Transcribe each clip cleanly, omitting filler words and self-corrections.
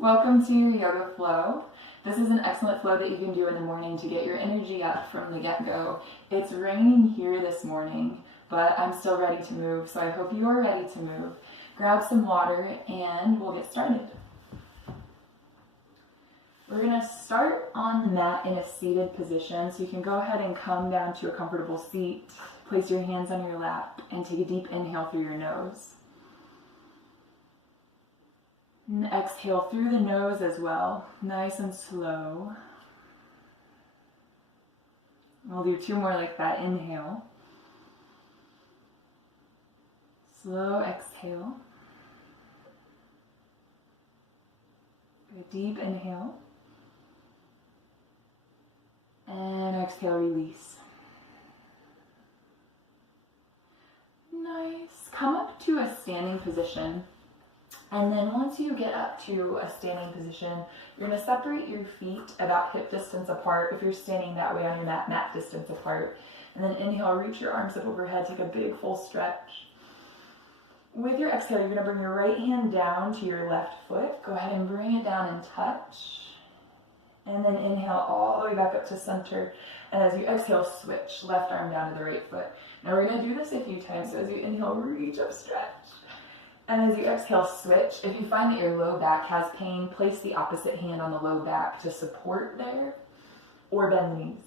Welcome to your yoga flow. This is an excellent flow that you can do in the morning to get your energy up from the get-go. It's raining here this morning, but I'm still ready to move, so I hope you are ready to move. Grab some water and we'll get started. We're going to start on the mat in a seated position, so you can go ahead and come down to a comfortable seat, place your hands on your lap, and take a deep inhale through your nose. And exhale through the nose as well, nice and slow. We'll do two more like that. Inhale. Slow exhale. A deep inhale. And exhale, release. Nice. Come up to a standing position. And then once you get up to a standing position, you're going to separate your feet about hip distance apart. If you're standing that way on your mat, mat distance apart. And then inhale, reach your arms up overhead, take a big full stretch. With your exhale, you're going to bring your right hand down to your left foot. Go ahead and bring it down and touch. And then inhale all the way back up to center. And as you exhale, switch left arm down to the right foot. Now we're going to do this a few times. So as you inhale, reach up, stretch. And as you exhale, switch. If you find that your low back has pain, place the opposite hand on the low back to support there, or bend the knees.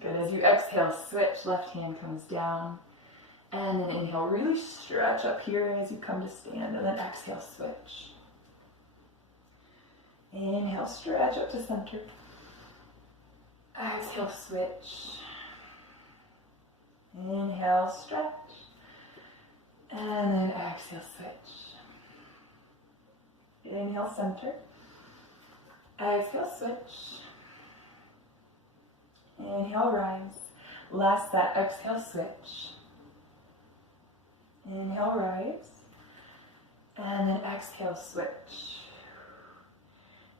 Good. As you exhale, switch. Left hand comes down. And then inhale, really stretch up here as you come to stand. And then exhale, switch. Inhale, stretch up to center. Exhale, switch. Inhale, stretch. And then exhale, switch. Inhale, center. Exhale, switch. Inhale, rise. Last set, exhale, switch. Inhale, rise. And then exhale, switch.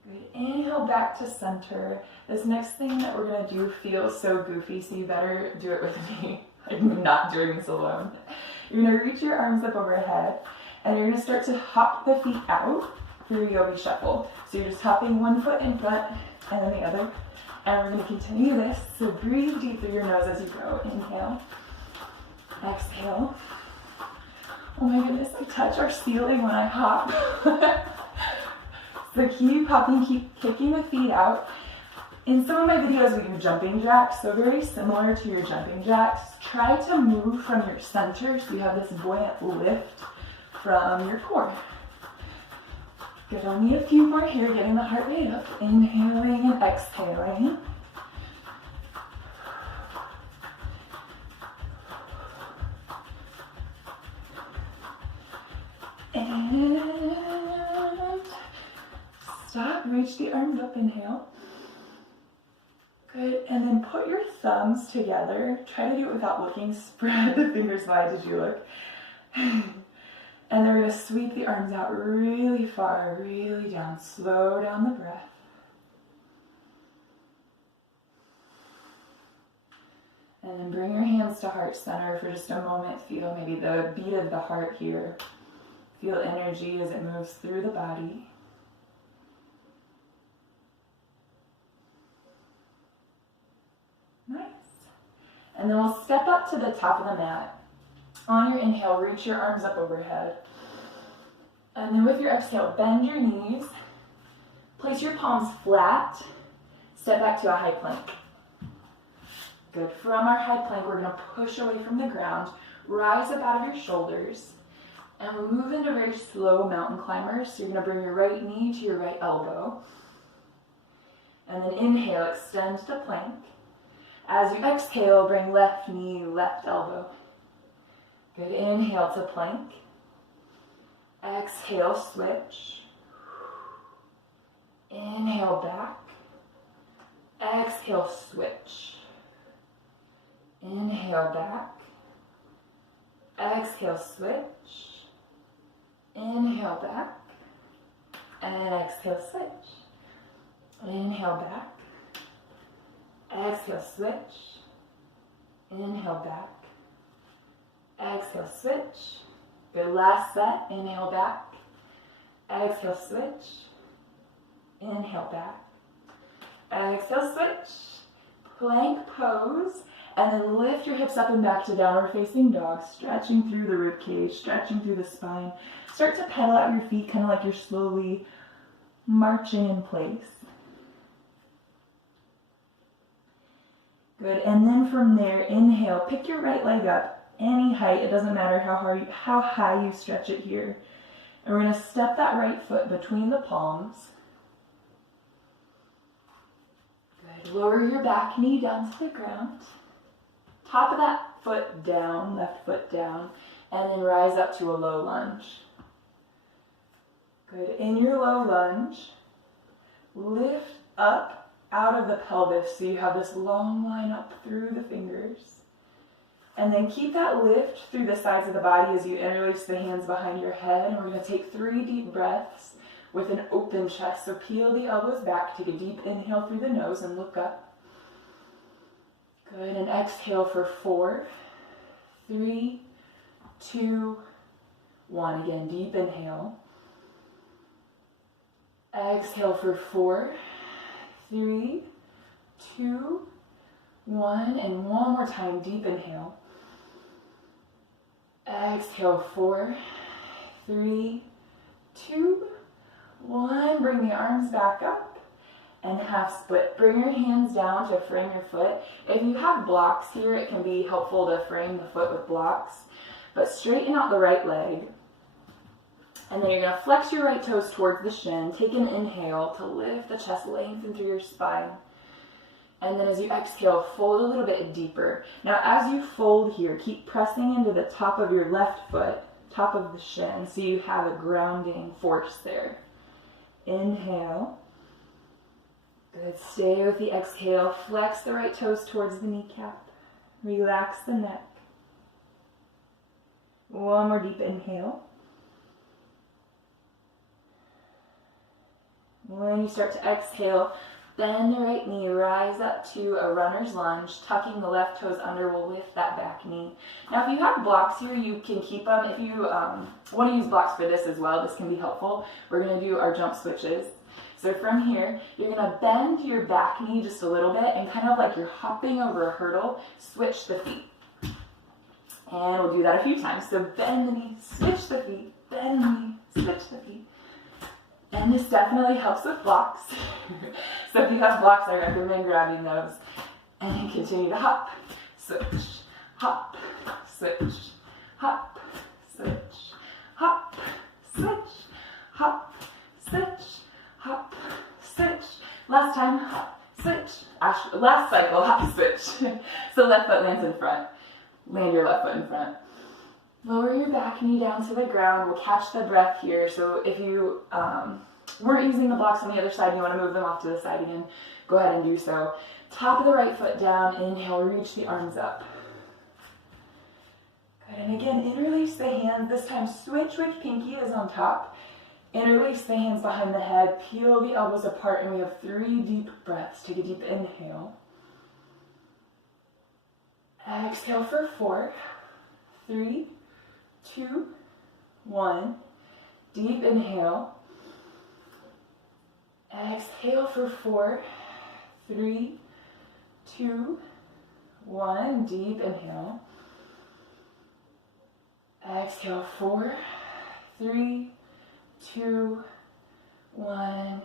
Good. Inhale, back to center. This next thing that we're going to do feels so goofy, so you better do it with me. I'm not doing this alone. You're going to reach your arms up overhead, and you're going to start to hop the feet out for your yogi shuffle. So you're just hopping one foot in front and then the other. And we're going to continue this. So breathe deep through your nose as you go. Inhale. Exhale. Oh my goodness, I touch our ceiling when I hop. So keep hopping, keep kicking the feet out. In some of my videos we do jumping jacks, so very similar to your jumping jacks. Try to move from your center so you have this buoyant lift from your core. Good, only a few more here, getting the heart rate up. Inhaling and exhaling. And stop, reach the arms up, inhale. Good, and then put your thumbs together. Try to do it without looking. Spread the fingers wide as you look. And then we're going to sweep the arms out really far, really down. Slow down the breath. And then bring your hands to heart center for just a moment. Feel maybe the beat of the heart here. Feel energy as it moves through the body. And then we'll step up to the top of the mat. On your inhale, reach your arms up overhead. And then with your exhale, bend your knees. Place your palms flat. Step back to a high plank. Good. From our high plank, we're going to push away from the ground. Rise up out of your shoulders. And we'll move into very slow mountain climbers. So you're going to bring your right knee to your right elbow. And then inhale, extend to plank. As you exhale, bring left knee, left elbow. Good. Inhale to plank. Exhale, switch. Inhale, back. Exhale, switch. Inhale, back. Exhale, switch. Inhale, back. And exhale, switch. Inhale, back. Exhale, switch. Inhale, back. Exhale, switch. Good, last set. Inhale, back. Exhale, switch. Inhale back. Exhale, switch. Plank pose. And then lift your hips up and back to downward facing dog, stretching through the rib cage, stretching through the spine. Start to pedal out your feet, kind of like you're slowly marching in place. Good, and then from there, inhale, pick your right leg up, any height, it doesn't matter how high you stretch it here. And we're gonna step that right foot between the palms. Good, lower your back knee down to the ground. Top of that foot down, left foot down, and then rise up to a low lunge. Good, in your low lunge, lift up out of the pelvis so you have this long line up through the fingers. And then keep that lift through the sides of the body as you interlace the hands behind your head. And we're going to take 3 deep breaths with an open chest. So peel the elbows back, take a deep inhale through the nose and look up. Good, and exhale for 4, 3, 2, 1. Again, deep inhale. Exhale for 4, 3, 2, 1. And one more time, deep inhale. Exhale, 4, 3, 2, 1. Bring the arms back up. And half split. Bring your hands down to frame your foot. If you have blocks here, it can be helpful to frame the foot with blocks. But straighten out the right leg. And then you're going to flex your right toes towards the shin. Take an inhale to lift the chest, lengthen through your spine. And then as you exhale, fold a little bit deeper. Now as you fold here, keep pressing into the top of your left foot, top of the shin, so you have a grounding force there. Inhale. Good, stay with the exhale. Flex the right toes towards the kneecap. Relax the neck. One more deep inhale. When you start to exhale, bend the right knee, rise up to a runner's lunge. Tucking the left toes under will lift that back knee. Now if you have blocks here, you can keep them. If you want to use blocks for this as well, this can be helpful. We're going to do our jump switches. So from here, you're going to bend your back knee just a little bit and kind of like you're hopping over a hurdle, switch the feet. And we'll do that a few times. So bend the knee, switch the feet, bend the knee, switch the feet. And this definitely helps with blocks. So if you have blocks, I recommend grabbing those. And then continue to hop, switch, hop, switch, hop, switch, hop, switch, hop, switch, hop, switch. Last time, hop, switch. Last cycle, hop, switch. So left foot lands in front. Land your left foot in front. Lower your back knee down to the ground. We'll catch the breath here. So if you weren't using the blocks on the other side and you want to move them off to the side again, go ahead and do so. Top of the right foot down. Inhale, reach the arms up. Good, and again, interlace the hands. This time, switch which pinky is on top. Interlace the hands behind the head. Peel the elbows apart, and we have 3 deep breaths. Take a deep inhale. Exhale for 4, 3, 2, 1. Deep inhale. Exhale for 4, 3, 2, 1. Deep inhale. Exhale 4, 3, 2, 1.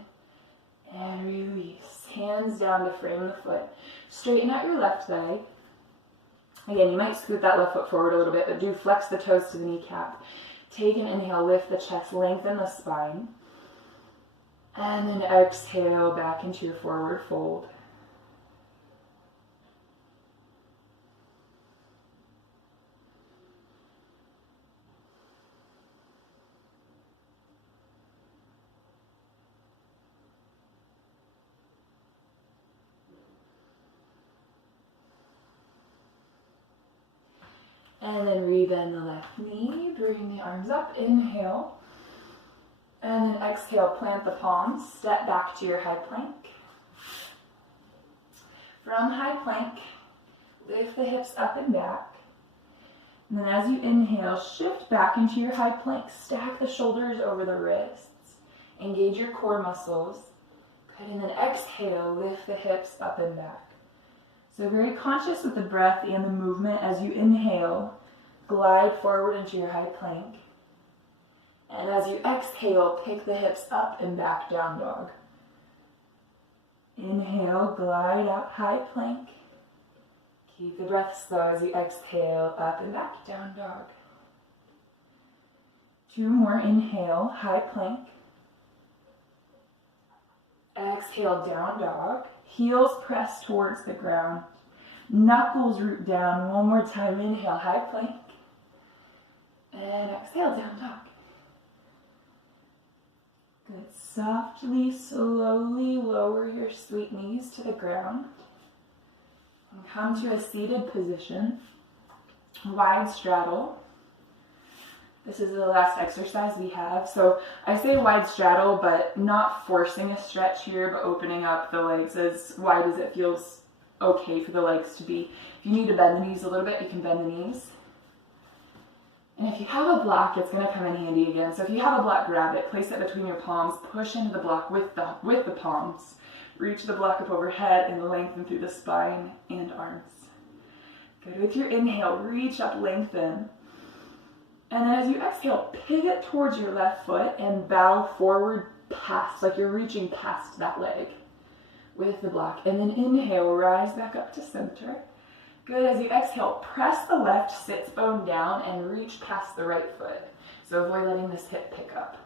And release. Hands down to frame the foot. Straighten out your left leg. Again, you might scoot that left foot forward a little bit, but do flex the toes to the kneecap. Take an inhale, lift the chest, lengthen the spine. And then exhale back into your forward fold. And then rebend the left knee, bring the arms up, inhale. And then exhale, plant the palms, step back to your high plank. From high plank, lift the hips up and back. And then as you inhale, shift back into your high plank, stack the shoulders over the wrists, engage your core muscles. Good, and then exhale, lift the hips up and back. So very conscious with the breath and the movement as you inhale, glide forward into your high plank. And as you exhale, pick the hips up and back, down dog. Inhale, glide out, high plank. Keep the breath slow as you exhale, up and back, down dog. 2 more, inhale, high plank. Exhale, down dog. Heels press towards the ground. Knuckles root down. 1 more time, inhale, high plank. And exhale, down dog. Good. Softly, slowly lower your sweet knees to the ground. And come to a seated position. Wide straddle. This is the last exercise we have. So I say wide straddle, but not forcing a stretch here, but opening up the legs as wide as it feels okay for the legs to be. If you need to bend the knees a little bit, you can bend the knees. And if you have a block, it's going to come in handy again. So if you have a block, grab it, place it between your palms, push into the block with the palms. Reach the block up overhead and lengthen through the spine and arms. Good. With your inhale, reach up, lengthen. And then as you exhale, pivot towards your left foot and bow forward past, like you're reaching past that leg with the block. And then inhale, rise back up to center. Good. As you exhale, press the left sits bone down and reach past the right foot. So avoid letting this hip pick up.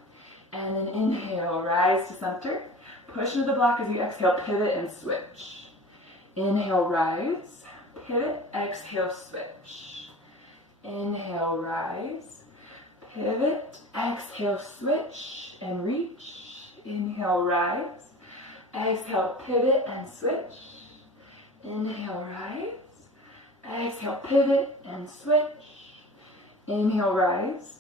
And then inhale, rise to center. Push into the block as you exhale, pivot and switch. Inhale, rise, pivot, exhale, switch. Inhale, rise, pivot, exhale, switch, and reach. Inhale, rise, exhale, pivot, and switch. Inhale, rise, exhale, pivot, and switch. Inhale, rise,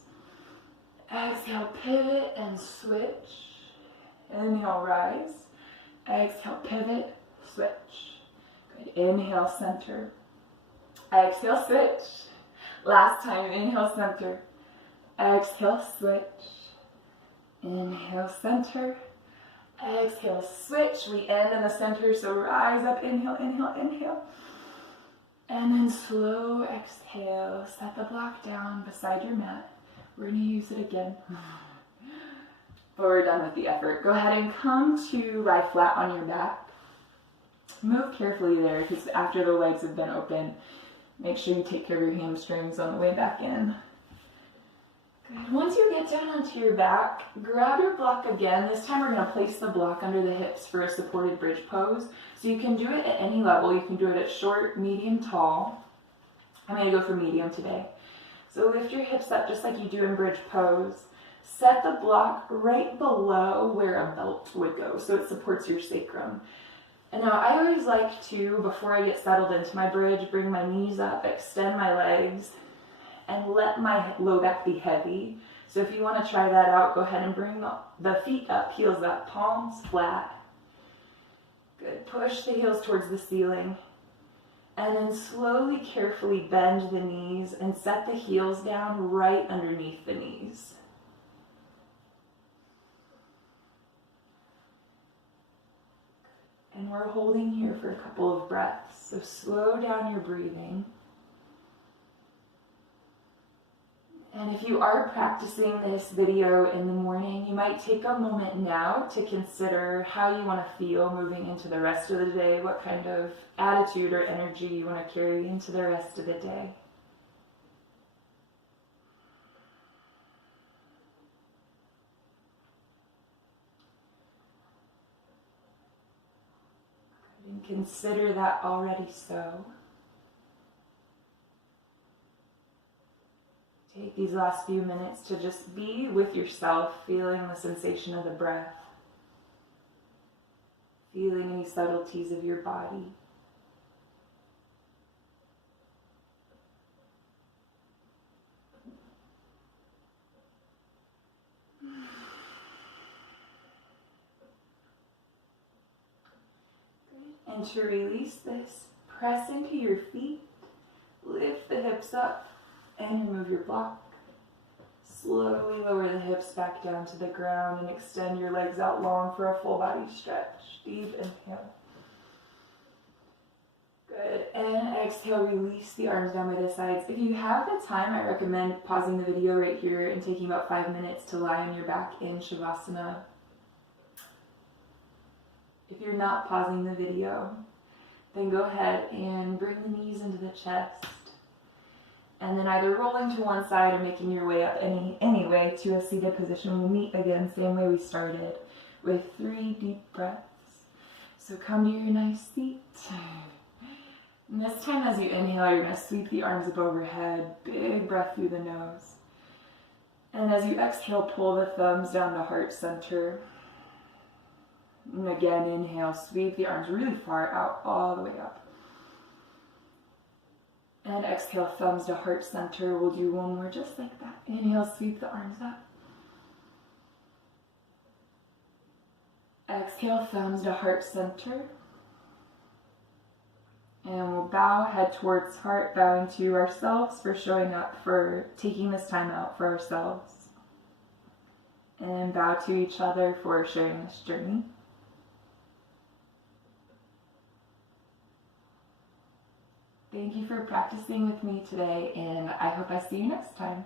exhale, pivot, and switch. Inhale, rise, exhale, pivot, switch. Good. Inhale, center. Exhale, switch. Last time, inhale, center. Exhale, switch. Inhale, center. Exhale, switch. We end in the center, so rise up, inhale, inhale, inhale. And then slow exhale. Set the block down beside your mat. We're going to use it again. But we're done with the effort. Go ahead and come to lie flat on your back. Move carefully there, because after the legs have been open, make sure you take care of your hamstrings on the way back in. Good. Once you get down onto your back, grab your block again. This time we're going to place the block under the hips for a supported bridge pose. So you can do it at any level. You can do it at short, medium, tall. I'm going to go for medium today. So lift your hips up just like you do in bridge pose. Set the block right below where a belt would go, so it supports your sacrum. And now I always like to, before I get settled into my bridge, bring my knees up, extend my legs, and let my low back be heavy. So if you want to try that out, go ahead and bring the feet up, heels up, palms flat. Good. Push the heels towards the ceiling. And then slowly, carefully bend the knees and set the heels down right underneath the knees. And we're holding here for a couple of breaths. So slow down your breathing. And if you are practicing this video in the morning, you might take a moment now to consider how you want to feel moving into the rest of the day, what kind of attitude or energy you want to carry into the rest of the day. And consider that already so. Take these last few minutes to just be with yourself, feeling the sensation of the breath, feeling any subtleties of your body. And to release this, press into your feet, lift the hips up, and remove your block. slowly lower the hips back down to the ground and extend your legs out long for a full body stretch. Deep inhale. Good. And exhale, release the arms down by the sides. If you have the time, I recommend pausing the video right here and taking about 5 minutes to lie on your back in Shavasana. If you're not pausing the video, then go ahead and bring the knees into the chest. And then either rolling to one side or making your way up any way to a seated position. We'll meet again, same way we started, with 3 deep breaths. So come to your nice seat. And this time as you inhale, you're going to sweep the arms up overhead. Big breath through the nose. And as you exhale, pull the thumbs down to heart center. And again, inhale, sweep the arms really far out, all the way up. And exhale, thumbs to heart center. We'll do one more just like that. Inhale, sweep the arms up. Exhale, thumbs to heart center. And we'll bow, head towards heart, bowing to ourselves for showing up, for taking this time out for ourselves. And bow to each other for sharing this journey. Thank you for practicing with me today, and I hope I see you next time.